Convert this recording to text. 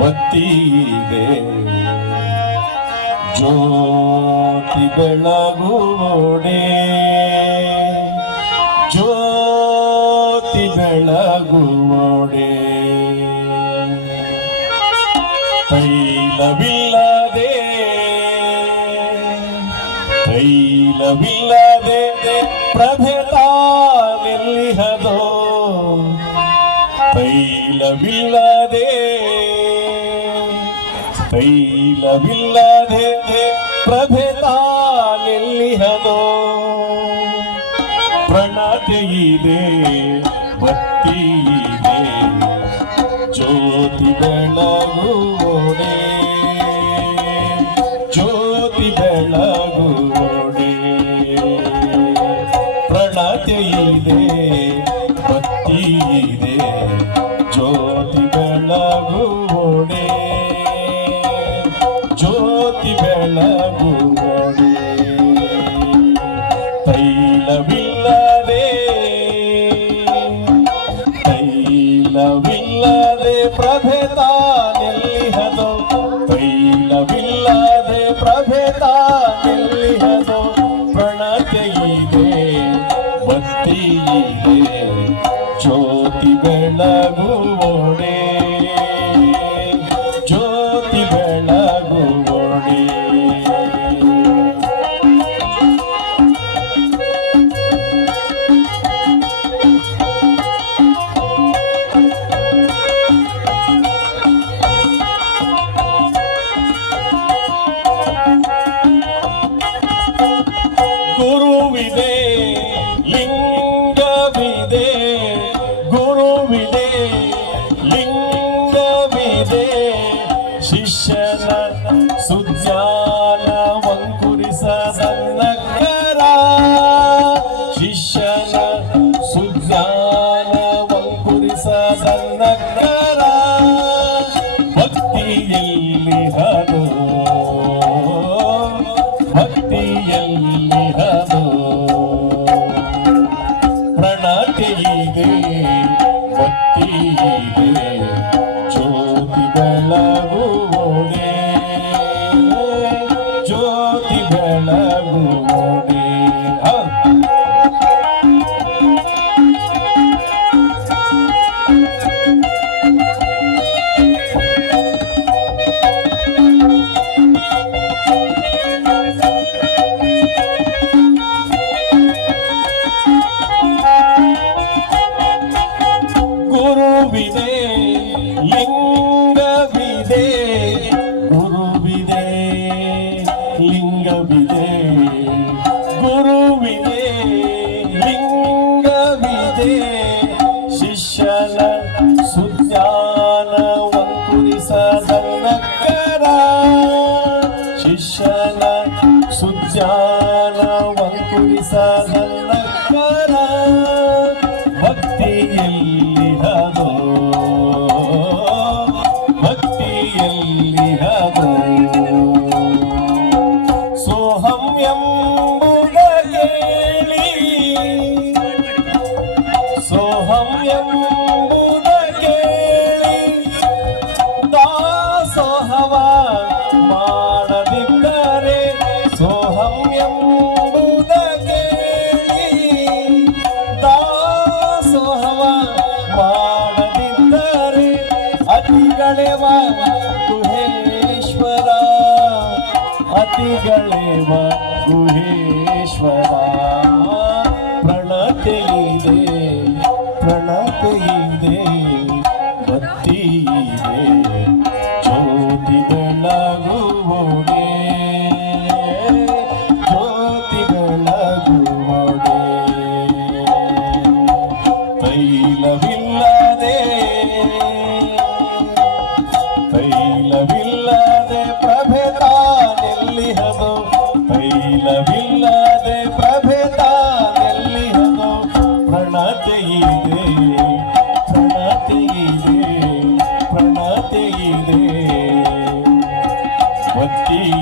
ಬತ್ತಿ ಇದೆ ಜ್ಯೋತಿ ಬೆಳಗೋಡೆ. ಜ್ಯೋತಿ ಬೆಳಗೋಡೆ. ತೈಲವಿಲ್ಲದೆ. ತೈಲವಿಲ್ಲದೆ ಪ್ರಭೆತಾನೆಲ್ಲಿಹದೋ ತೈಲವಿಲ್ಲದೆ ತೈಲವಿಲ್ಲದೆ ಪ್ರಭೆತಾನೆಲ್ಲಿಹದೋ ಪ್ರಣತೆ ಇದೆ ಭಕ್ತಿ ಇದೆ ಜ್ಯೋತಿ ಬೆಳಗುವೋಡೆ ಜ್ಯೋತಿ ಬೆಳಗುವೋಡೆ ಪ್ರಣತೆಯಿದೆ ಇದೆ ಭಕ್ತಿ ಇದೆ ಜ್ಯೋತಿ ಬೆಳಗುವೋಡೆ ಜ್ಯೋತಿ ಬೆಳಗುವೋಡೆ ತೈಲವಿಲ್ಲದೆ ತೈಲವಿಲ್ಲದೆ ಪ್ರಭೆತಾನೆಲ್ಲಿಹದೋ ತೈಲವಿಲ್ಲದೆ ಪ್ರಭೆತಾನೆಲ್ಲಿಹದೋ ಪ್ರಣತೆ ಇದೆ. ಗುರುವಿದೆ ಲಿಂಗವಿದೆ ಗುರುವಿದೆ ಲಿಂಗವಿದೆ. ಶಿಷ್ಯನ ಸುಜ್ಞಾನ ವಂಕುರಿಸದನ್ನಕರ ಭಕ್ತಿ ಇದೆ ಗುರುವಿದೆ ಲಿಂಗವಿದೆ ಗುರುವಿದೆ ಲಿಂಗವಿದೆ ಗುರುವಿದೆ ಲಿಂಗವಿದೆ. ಶಿಷ್ಯನ ಸುಜ್ಞಾನ ವಂಕುರಿಸದನ್ನಕರ ಶಿಷ್ಯನ ಸುಜ್ಞಾನ ವಂಕುರಿಸದನ್ನಕರ ಭಕ್ತಿಯಲ್ಲಿ ಹದೋ ಭಕ್ತಿಯಲ್ಲಿ ಹದೋ ಸೋಹಂ ಎಂಬುದ ಕೇಳಿ ಸೋಹಂ ಎಂಬುದ ದಾಸೋಹವ ಮಾಡದಿದ್ದರೆ ಸೋಹಂ ಎಂಬುದ गळेवा गुहेश्वरा। अति गळेवा गुहेश्वरा। प्रणते दे ही ಭಕ್ತಿಯ